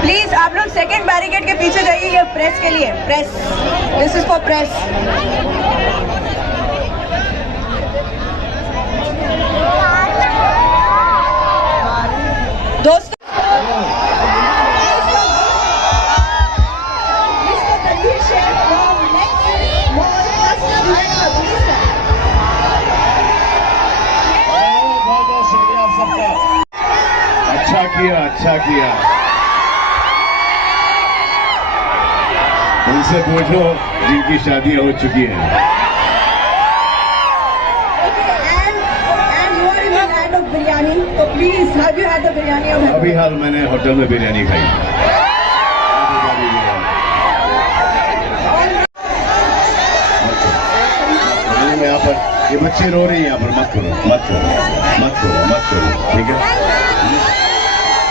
प्लीज आप लोग second barricade के पीछे जाइए, ये प्रेस के लिए, press, this is for press. दोस्तों अच्छा किया। उनसे पूछो जिनकी शादियां हो चुकी हैं। बिरयानी, तो please have you had the biryani? अभी हाल मैंने होटल में बिरयानी खाई। यहाँ पर ये बच्चे रो रहे हैं, यहाँ पर मत करो, मत करो, मत करो, मत करो, ठीक है?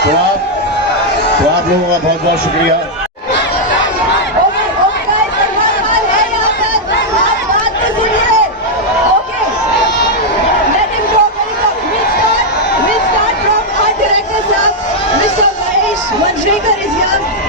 तो आप लोगों का बहुत बहुत शुक्रिया। Mr. Mahesh Manjrekar is here.